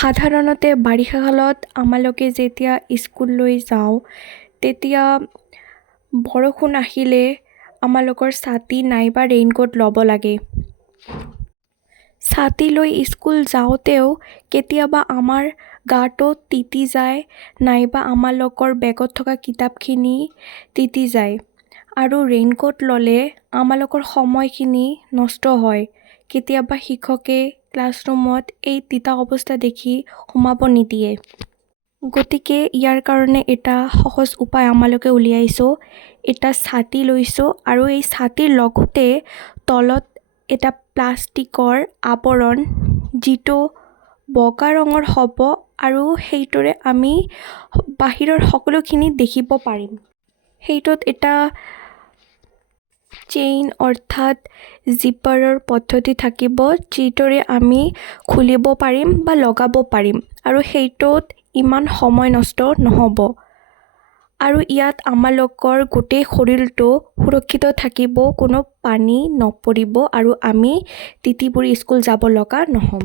সাধাৰণতে বাৰিষা কালত আমালোকে যেতিয়া স্কুললৈ যাওঁ তেতিয়া বৰষুণ আহিলে আমালোকৰ ছাতি নাইবা ৰেইনকোট ল'ব লাগে। ছাতি লৈ স্কুল যাওঁতেও কেতিয়াবা আমাৰ গাটো তিতি যায় নাইবা আমালোকৰ বেগত থকা কিতাপখিনি তিতি যায় আৰু ৰেইনকোট ল'লে আমালোকৰ সময়খিনি নষ্ট হয়। কেতিয়াবা শিক্ষকে ক্লাছৰুমত এই তিতা অৱস্থা দেখি সোমাব নিদিয়ে। গতিকে ইয়াৰ কাৰণে এটা সহজ উপায় আমালোকে উলিয়াইছোঁ। এটা ছাতি লৈছোঁ আৰু এই ছাতিৰ লগতে তলত এটা প্লাষ্টিকৰ আৱৰণ যিটো বগা ৰঙৰ হ'ব আৰু সেইটোৰে আমি বাহিৰৰ সকলোখিনি দেখিব পাৰিম। সেইটোত এটা চেইন অৰ্থাৎ জিপাৰৰ পদ্ধতি থাকিব যিটোৰে আমি খুলিব পাৰিম বা লগাব পাৰিম আৰু সেইটোত ইমান সময় নষ্ট নহ'ব। আৰু ইয়াত আমালোকৰ গোটেই শৰীৰটো সুৰক্ষিত থাকিব, কোনো পানী নপৰিব আৰু আমি তিতি বুৰি স্কুল যাব লগা নহ'ম।